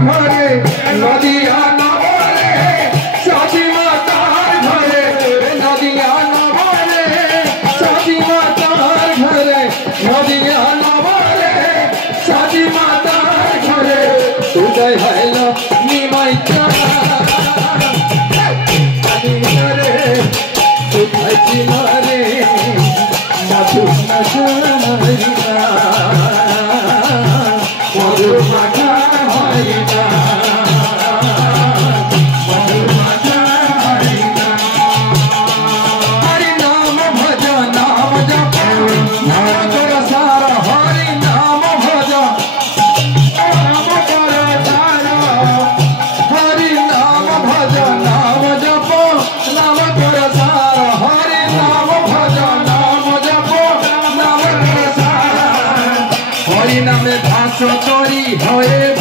ঘরে নদিয়া নগরে সতী মাতার ঘরে নদিয়া নগরে সতী মাতার ঘরে নদিয়া নগরে সতী মাতার ঘরে উদয় হইল নিমাই রে উদয় ছিল রে মধু মধু মাখা হরিণা মধু মাখা হরিণা হরি নাম ভজ নাম জপ নাম কর সার হরি নাম ভজ নাম কর সার হরি নাম ভজ নাম জপ নাম কর সার হরি নাম ভজ নাম জপ নাম কর সার হরি নামে ভাস করি হয়ে